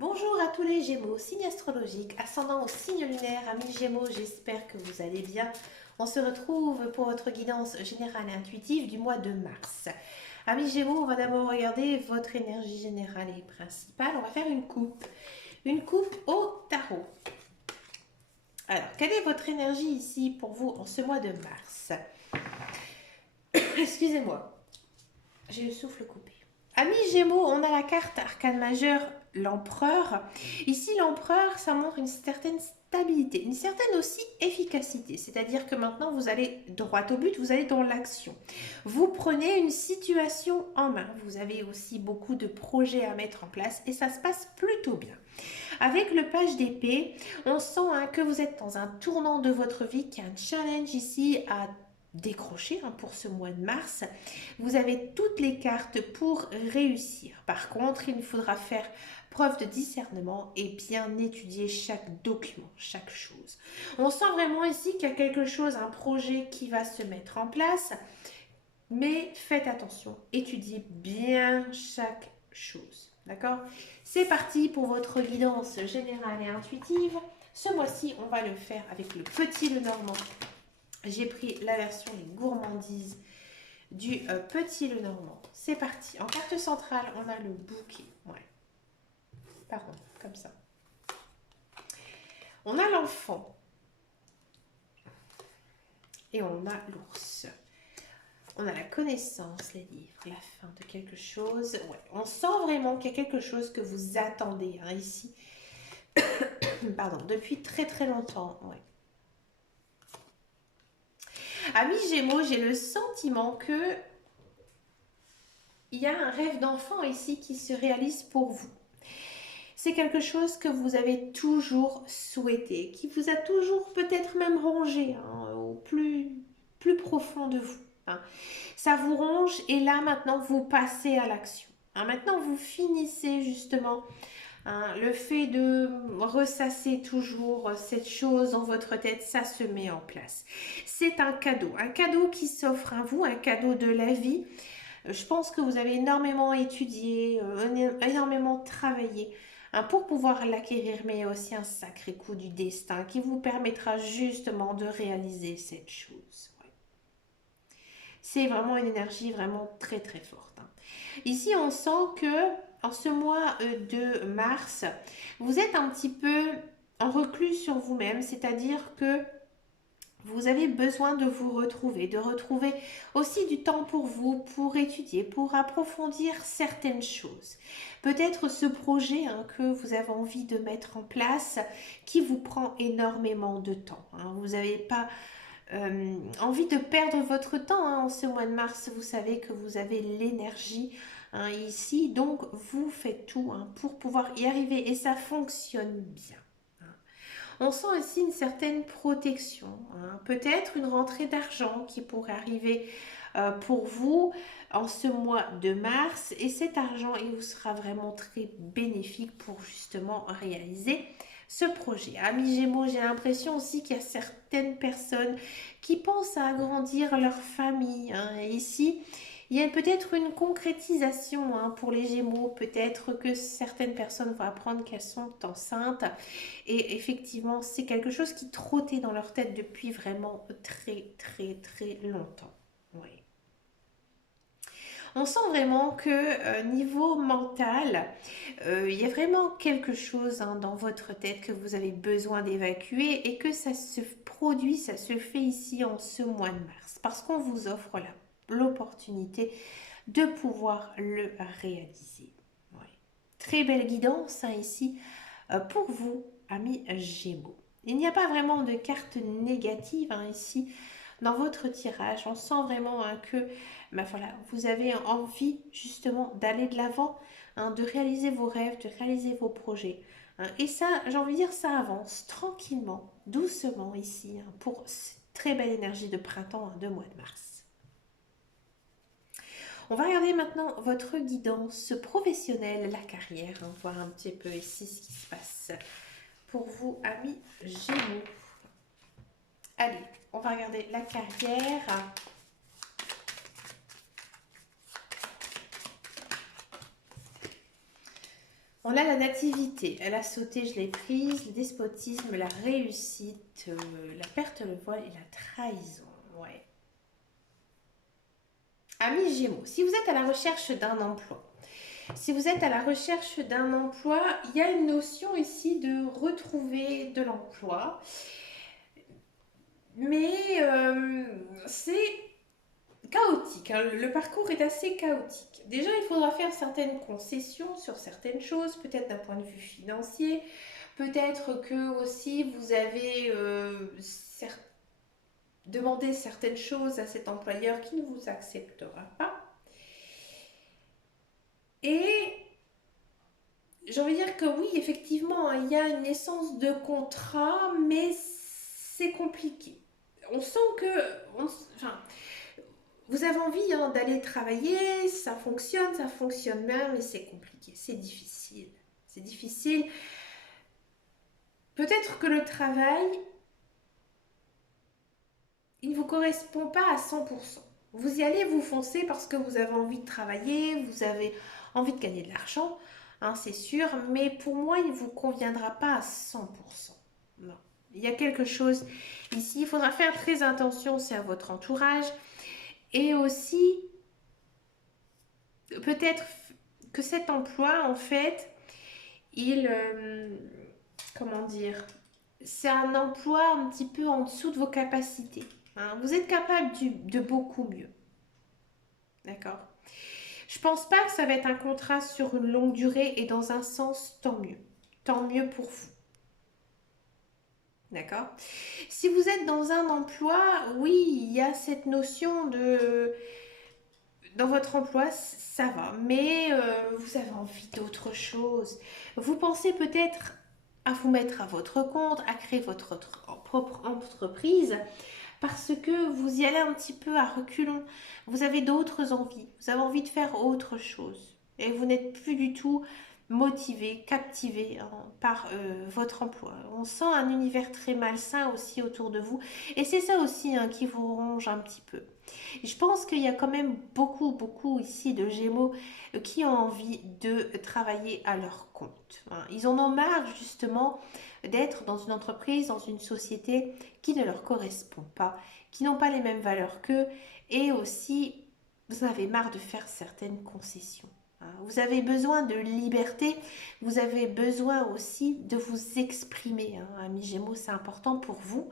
Bonjour à tous les Gémeaux, signe astrologique, ascendant au signe lunaire, amis Gémeaux, j'espère que vous allez bien. On se retrouve pour votre guidance générale et intuitive du mois de mars. Amis Gémeaux, on va d'abord regarder votre énergie générale et principale. On va faire une coupe au tarot. Alors, quelle est votre énergie ici pour vous en ce mois de mars? Excusez-moi, j'ai le souffle coupé. Amis Gémeaux, on a la carte arcane majeure, l'empereur. Ici, l'empereur, ça montre une certaine stabilité, une certaine aussi efficacité. C'est-à-dire que maintenant, vous allez droit au but, vous allez dans l'action. Vous prenez une situation en main. Vous avez aussi beaucoup de projets à mettre en place et ça se passe plutôt bien. Avec le page d'épée, on sent que vous êtes dans un tournant de votre vie, qu'il y a un challenge ici à décrocher pour ce mois de mars. Vous avez toutes les cartes pour réussir. Par contre, il faudra faire preuve de discernement et bien étudier chaque document, chaque chose. On sent vraiment ici qu'il y a quelque chose, un projet qui va se mettre en place, mais faites attention, étudiez bien chaque chose. D'accord? C'est parti pour votre guidance générale et intuitive. Ce mois-ci, on va le faire avec le petit Lenormand. J'ai pris la version des gourmandises du petit Lenormand. C'est parti. En carte centrale, on a le bouquet. Ouais. Pardon, comme ça. On a l'enfant. Et on a l'ours. On a la connaissance, les livres, la fin de quelque chose. Ouais. On sent vraiment qu'il y a quelque chose que vous attendez ici. Pardon, depuis très très longtemps. Ouais. Amis Gémeaux, j'ai le sentiment que il y a un rêve d'enfant ici qui se réalise pour vous. C'est quelque chose que vous avez toujours souhaité, qui vous a toujours peut-être même rongé au plus profond de vous. Ça vous ronge et là maintenant vous passez à l'action. Maintenant vous finissez justement le fait de ressasser toujours cette chose dans votre tête, ça se met en place. C'est un cadeau qui s'offre à vous, un cadeau de la vie. Je pense que vous avez énormément étudié, énormément travaillé pour pouvoir l'acquérir, mais aussi un sacré coup du destin qui vous permettra justement de réaliser cette chose. Ouais. C'est vraiment une énergie vraiment très très forte. Ici, on sent que en ce mois de mars, vous êtes un petit peu en reclus sur vous-même, c'est-à-dire que vous avez besoin de vous retrouver, de retrouver aussi du temps pour vous, pour étudier, pour approfondir certaines choses. Peut-être ce projet que vous avez envie de mettre en place qui vous prend énormément de temps. Vous n'avez pas envie de perdre votre temps en ce mois de mars. Vous savez que vous avez l'énergie ici, donc vous faites tout pour pouvoir y arriver et ça fonctionne bien. On sent aussi une certaine protection, peut-être une rentrée d'argent qui pourrait arriver pour vous en ce mois de mars et cet argent il vous sera vraiment très bénéfique pour justement réaliser ce projet. Amis Gémeaux, j'ai l'impression aussi qu'il y a certaines personnes qui pensent à agrandir leur famille. Ici, il y a peut-être une concrétisation pour les Gémeaux. Peut-être que certaines personnes vont apprendre qu'elles sont enceintes. Et effectivement, c'est quelque chose qui trottait dans leur tête depuis vraiment très, très, très longtemps. Oui. On sent vraiment que niveau mental, il y a vraiment quelque chose dans votre tête que vous avez besoin d'évacuer et que ça se produit, ça se fait ici en ce mois de mars parce qu'on vous offre l'opportunité de pouvoir le réaliser. Ouais. Très belle guidance ici pour vous, amis Gémeaux. Il n'y a pas vraiment de carte négative ici dans votre tirage. On sent vraiment que voilà, vous avez envie justement d'aller de l'avant, de réaliser vos rêves, de réaliser vos projets. Et ça, j'ai envie de dire, ça avance tranquillement, doucement ici pour cette très belle énergie de printemps de mois de mars. On va regarder maintenant votre guidance professionnelle, la carrière, voir un petit peu ici ce qui se passe pour vous, amis Gémeaux. Allez, on va regarder la carrière. On a la nativité, la sauté, je l'ai prise, le despotisme, la réussite, la perte, le voile et la trahison. Ouais. Amis Gémeaux, si vous êtes à la recherche d'un emploi, si vous êtes à la recherche d'un emploi, il y a une notion ici de retrouver de l'emploi, mais c'est chaotique, hein. Le parcours est assez chaotique. Déjà, il faudra faire certaines concessions sur certaines choses, peut-être d'un point de vue financier, peut-être que aussi vous avez demandé certaines choses à cet employeur qui ne vous acceptera pas. Et j'ai envie de dire que oui, effectivement, hein, il y a une essence de contrat, mais c'est compliqué. On sent que, enfin, vous avez envie, hein, d'aller travailler, ça fonctionne bien, mais c'est compliqué, c'est difficile. C'est difficile. Peut-être que le travail, il ne vous correspond pas à 100%. Vous y allez, vous foncez parce que vous avez envie de travailler, vous avez envie de gagner de l'argent, hein, c'est sûr, mais pour moi, il ne vous conviendra pas à 100%. Non. Il y a quelque chose ici, il faudra faire très attention, c'est à votre entourage. Et aussi, peut-être que cet emploi, en fait, il, comment dire, c'est un emploi un petit peu en dessous de vos capacités, hein. Vous êtes capable de beaucoup mieux, d'accord? Je pense pas que ça va être un contrat sur une longue durée et dans un sens, tant mieux pour vous, d'accord? Si vous êtes dans un emploi, oui, il y a cette notion de dans votre emploi, ça va, mais vous avez envie d'autre chose. Vous pensez peut-être à vous mettre à votre compte, à créer votre propre entreprise, parce que vous y allez un petit peu à reculons. Vous avez d'autres envies, vous avez envie de faire autre chose. Et vous n'êtes plus du tout motivé, captivé, hein, par votre emploi. On sent un univers très malsain aussi autour de vous. Et c'est ça aussi, hein, qui vous ronge un petit peu. Je pense qu'il y a quand même beaucoup ici de Gémeaux qui ont envie de travailler à leur compte, hein. Ils en ont marre justement d'être dans une entreprise, dans une société qui ne leur correspond pas, qui n'ont pas les mêmes valeurs qu'eux, et aussi vous en avez marre de faire certaines concessions, hein. Vous avez besoin de liberté, vous avez besoin aussi de vous exprimer, hein. Amis Gémeaux, c'est important pour vous,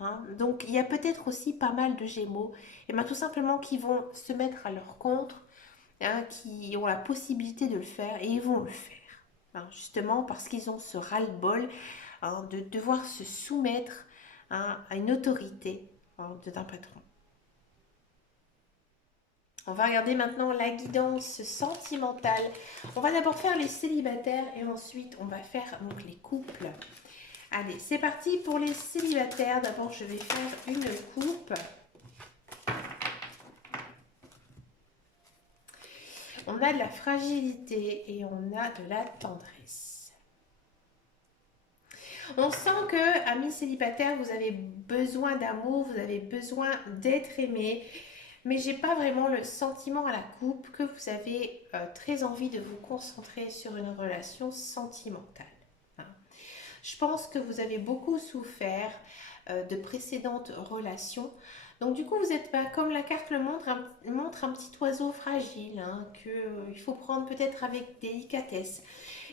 hein. Donc il y a peut-être aussi pas mal de Gémeaux, et ben, tout simplement qui vont se mettre à leur compte, hein, qui ont la possibilité de le faire, et ils vont le faire, hein, justement parce qu'ils ont ce ras-le-bol, hein, de devoir se soumettre, hein, à une autorité, hein, d'un patron. On va regarder maintenant la guidance sentimentale. On va d'abord faire les célibataires et ensuite on va faire donc les couples. Allez, c'est parti pour les célibataires. D'abord, je vais faire une coupe. On a de la fragilité et on a de la tendresse. On sent que, amis célibataires, vous avez besoin d'amour, vous avez besoin d'être aimé, mais j'ai pas vraiment le sentiment à la coupe que vous avez très envie de vous concentrer sur une relation sentimentale, hein. Je pense que vous avez beaucoup souffert de précédentes relations. Donc du coup, vous êtes pas, comme la carte le montre un petit oiseau fragile, hein, qu'il faut prendre peut-être avec délicatesse.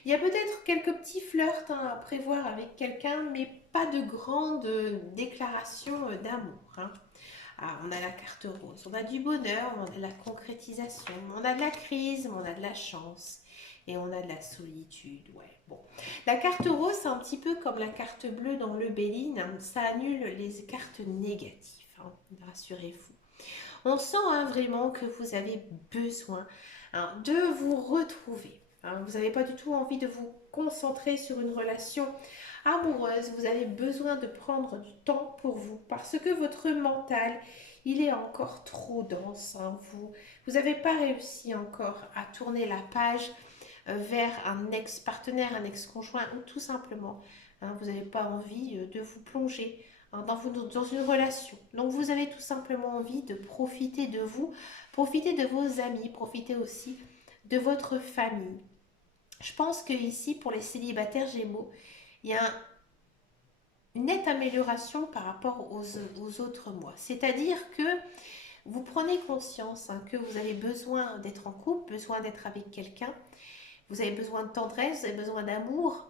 Il y a peut-être quelques petits flirts, hein, à prévoir avec quelqu'un, mais pas de grandes déclarations d'amour, hein. Ah, on a la carte rose, on a du bonheur, on a de la concrétisation, on a de la crise, on a de la chance et on a de la solitude. Ouais, bon. La carte rose, c'est un petit peu comme la carte bleue dans le Béline, hein, ça annule les cartes négatives, hein, rassurez-vous. On sent, hein, vraiment que vous avez besoin, hein, de vous retrouver, hein. Vous n'avez pas du tout envie de vous concentrer sur une relation amoureuse. Vous avez besoin de prendre du temps pour vous parce que votre mental, il est encore trop dense, hein. Vous n'avez pas réussi encore à tourner la page vers un ex-partenaire, un ex-conjoint ou tout simplement, hein, vous n'avez pas envie de vous plonger, hein, dans une relation. Donc vous avez tout simplement envie de profiter de vous, profiter de vos amis, profiter aussi de votre famille. Je pense que ici, pour les célibataires Gémeaux, il y a une nette amélioration par rapport aux autres mois. C'est-à-dire que vous prenez conscience que vous avez besoin d'être en couple, besoin d'être avec quelqu'un, vous avez besoin de tendresse, vous avez besoin d'amour,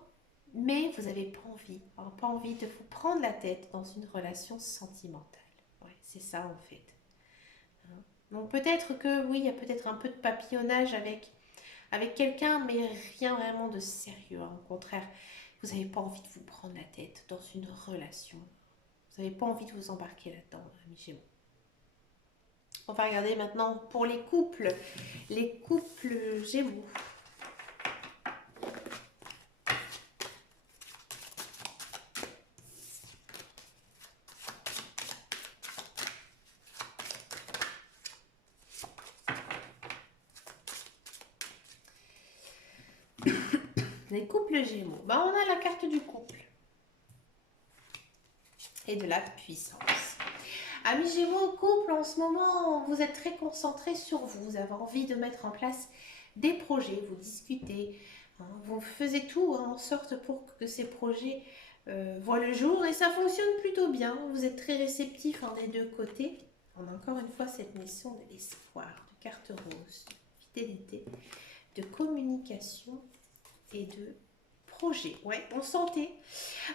mais vous n'avez pas envie de vous prendre la tête dans une relation sentimentale. Ouais, c'est ça en fait. Donc peut-être que oui, il y a peut-être un peu de papillonnage avec quelqu'un, mais rien vraiment de sérieux. Au contraire, vous n'avez pas envie de vous prendre la tête dans une relation. Vous n'avez pas envie de vous embarquer là-dedans, amis Gémeaux. On va regarder maintenant pour les couples. Les couples Gémeaux. Les couples Gémeaux. Ben, on a la carte du couple et de la puissance. Amis Gémeaux, couple, en ce moment, vous êtes très concentrés sur vous. Vous avez envie de mettre en place des projets, vous discutez, vous faisiez tout en sorte pour que ces projets voient le jour et ça fonctionne plutôt bien. Vous êtes très réceptifs des deux côtés. On a encore une fois cette mission de l'espoir, de carte rose, de fidélité, de communication et de projet. Ouais, on sentait.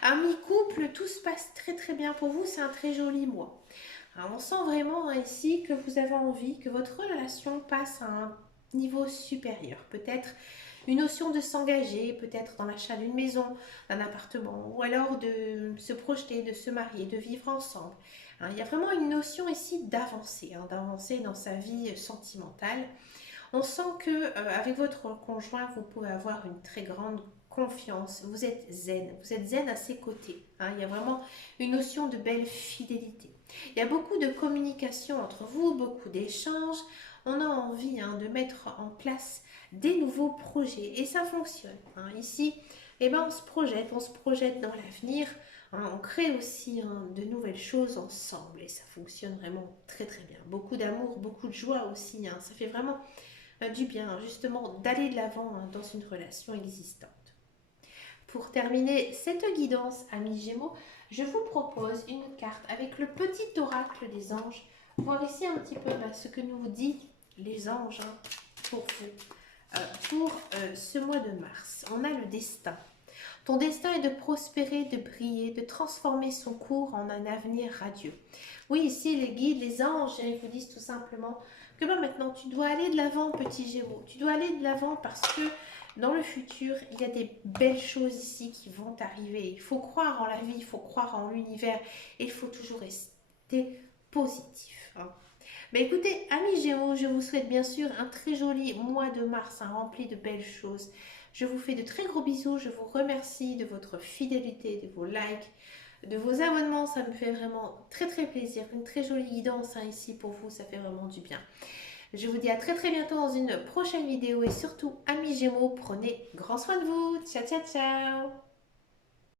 Amis couple, tout se passe très très bien pour vous. C'est un très joli mois. Alors, on sent vraiment ici que vous avez envie que votre relation passe à un niveau supérieur. Peut-être une notion de s'engager, peut-être dans l'achat d'une maison, d'un appartement, ou alors de se projeter, de se marier, de vivre ensemble. Il y a vraiment une notion ici d'avancer, d'avancer dans sa vie sentimentale. On sent que avec votre conjoint, vous pouvez avoir une très grande confiance. Vous êtes zen à ses côtés. Il y a vraiment une notion de belle fidélité. Il y a beaucoup de communication entre vous, beaucoup d'échanges. On a envie de mettre en place des nouveaux projets et ça fonctionne. Ici, on se projette dans l'avenir. On crée aussi de nouvelles choses ensemble et ça fonctionne vraiment très très bien. Beaucoup d'amour, beaucoup de joie aussi. Ça fait vraiment du bien justement d'aller de l'avant dans une relation existante. Pour terminer cette guidance, amis Gémeaux, je vous propose une carte avec le petit oracle des anges. Voir ici un petit peu ce que nous dit les anges pour vous. Pour ce mois de mars, on a le destin. Ton destin est de prospérer, de briller, de transformer son cours en un avenir radieux. Oui, ici, les guides, les anges, ils vous disent tout simplement que maintenant, tu dois aller de l'avant, petit Gémeaux. Tu dois aller de l'avant parce que dans le futur, il y a des belles choses ici qui vont arriver. Il faut croire en la vie, il faut croire en l'univers et il faut toujours rester positif. Mais écoutez, amis Gémeaux, je vous souhaite bien sûr un très joli mois de mars rempli de belles choses. Je vous fais de très gros bisous, je vous remercie de votre fidélité, de vos likes, de vos abonnements, ça me fait vraiment très très plaisir. Une très jolie guidance ici pour vous, ça fait vraiment du bien. Je vous dis à très très bientôt dans une prochaine vidéo et surtout, amis Gémeaux, prenez grand soin de vous. Ciao ciao ciao.